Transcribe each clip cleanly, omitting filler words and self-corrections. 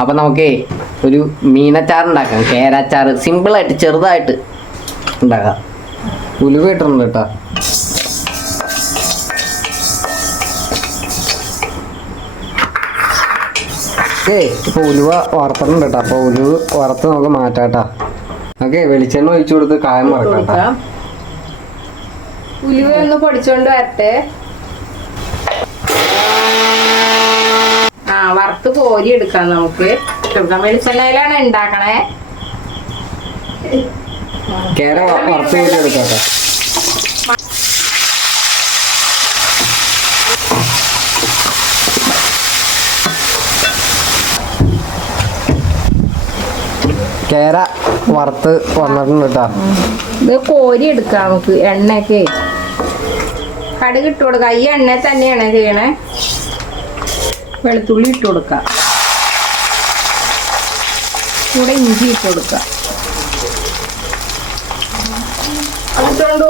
അപ്പം നമുക്കേ ഒരു മീനച്ചാർ ഉണ്ടാക്കാം. കേരാച്ചാർ സിമ്പിളായിട്ട് ചെറുതായിട്ട് ഉണ്ടാക്കാം. ഉലുവ ഇട്ടിട്ടുണ്ട് കേട്ടോ. ഇപ്പോൾ ഉലുവ വറുത്തിട്ടുണ്ട് കേട്ടോ. അപ്പോൾ ഉലുവ വറുത്ത് നമുക്ക് മാറ്റാം കേട്ടോ. ഓക്കെ, വെളിച്ചെണ്ണ ഒഴിച്ചു കൊടുത്ത് കായം വറക്കാം. ഉലുവ ഒന്ന് പൊടിച്ചോണ്ട് വരട്ടെ. വറുത്ത് കോരി എടുക്കാം. നമുക്ക് വെളിച്ചെണ്ണയിലാണ് ഉണ്ടാക്കണേ. കേര വറുത്ത് കോരി എടുക്കാം. കേര വറുത്ത് വന്നിട്ടുണ്ട് കേട്ടോ. ഇത് കോരി എടുക്കാം നമുക്ക്. എണ്ണയൊക്കെ കടുക് ഇട്ട് കൊടുക്കാം. ഈ എണ്ണ തന്നെയാണ് ചെയ്യണേ. വെളുത്തുള്ളി ഇട്ട് കൊടുക്കാം. കൂടെ ഇഞ്ചി ഇട്ട് കൊടുക്കാം. അതിട്ടുണ്ടോ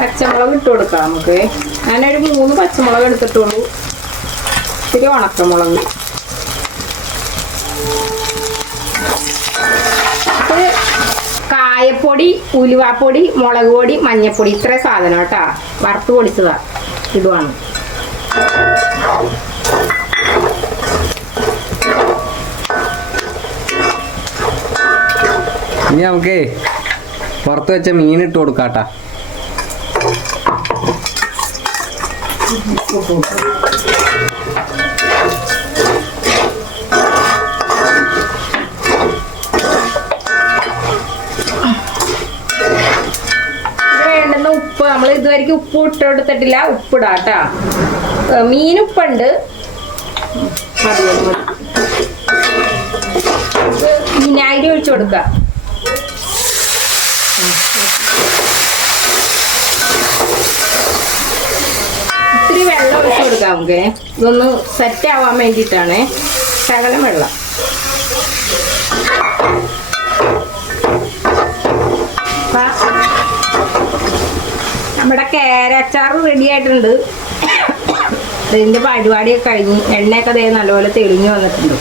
പച്ചമുളക് ഇട്ട് കൊടുക്കാം നമുക്ക്. ഞാനൊരു 3 പച്ചമുളക് എടുത്തിട്ടുള്ളൂ. ഇത്തിരി ഉണക്കമുളക്. കായപ്പൊടി, ഉലുവാപ്പൊടി, മുളക് പൊടി, മഞ്ഞപ്പൊടി, ഇത്ര സാധനം കേട്ടാ. വറുത്ത് പൊടിച്ചതാ. ഇതുമാണ്. ഇനി നമുക്ക് പുറത്ത് വെച്ച മീൻ ഇട്ട് കൊടുക്കാട്ടാ. വേണ്ടുന്ന ഉപ്പ് നമ്മൾ ഇതുവരെയ്ക്ക് ഉപ്പ് ഇട്ട് കൊടുത്തിട്ടില്ല. ഉപ്പിടാട്ടാ. മീനുപ്പുണ്ട്. വിനാഗിരി ഒഴിച്ചു കൊടുക്കാം. ഇത്തിരി വെള്ളം ഒഴിച്ചു കൊടുക്കാം നമുക്ക്. ഇതൊന്ന് സെറ്റ് ആവാൻ വേണ്ടിയിട്ടാണ്. ശകലം വെള്ളം. നമ്മുടെ കേരച്ചാറ് റെഡി ആയിട്ടുണ്ട്. ഇതിന്റെ പരിപാടിയൊക്കെ കഴിഞ്ഞ് എണ്ണയൊക്കെ ദേ നല്ലപോലെ തെളിഞ്ഞു വന്നിട്ടുണ്ട്.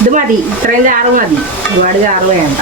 ഇത് മതി. ഇത്രയും ചാറ് മതി. ഒരുപാട് ചാറ് വേണ്ട.